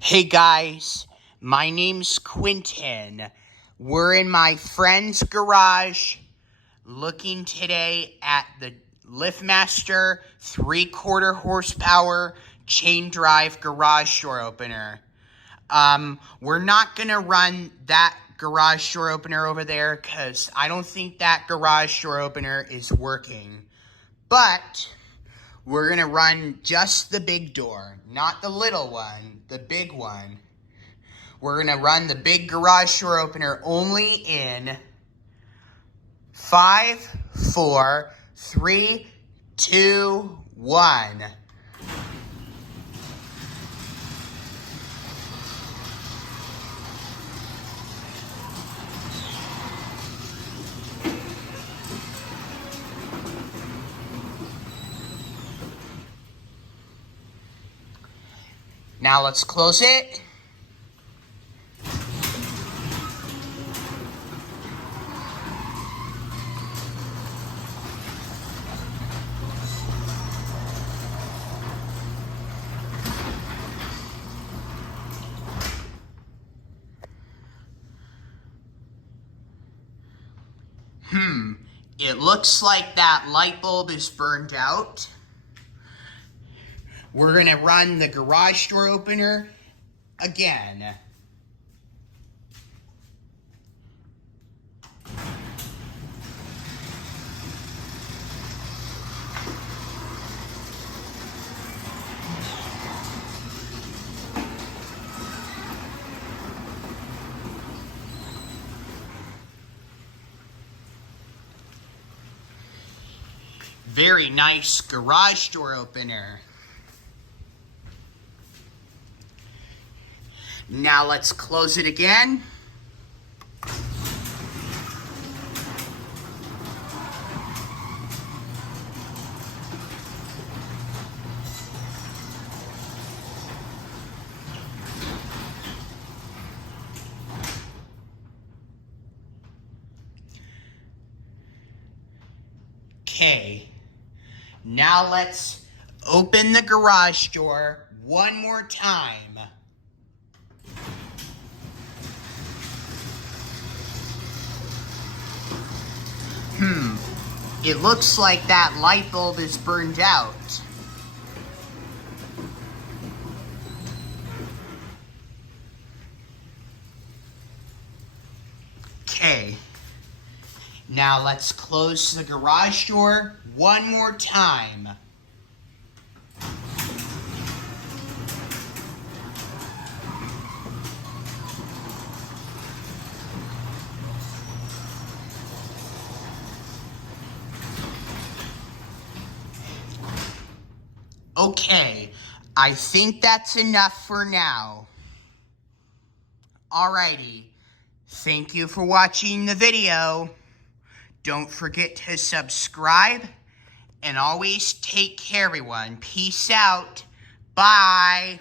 Hey guys, my name's Quentin. We're in my friend's garage looking today at the Liftmaster 3/4 horsepower chain drive garage door opener. We're not gonna run that garage door opener over there because I don't think that garage door opener is working. But we're gonna run just the big door, not the little one, the big one. We're gonna run the big garage door opener only in 5, 4, 3, 2, 1. Now let's close it. It looks like that light bulb is burned out. We're gonna run the garage door opener again. Very nice garage door opener. Now let's close it again. Okay. Now let's open the garage door one more time. It looks like that light bulb is burned out. Okay. Now let's close the garage door one more time. Okay, I think that's enough for now. Alrighty, thank you for watching the video. Don't forget to subscribe, and always take care, everyone. Peace out. Bye.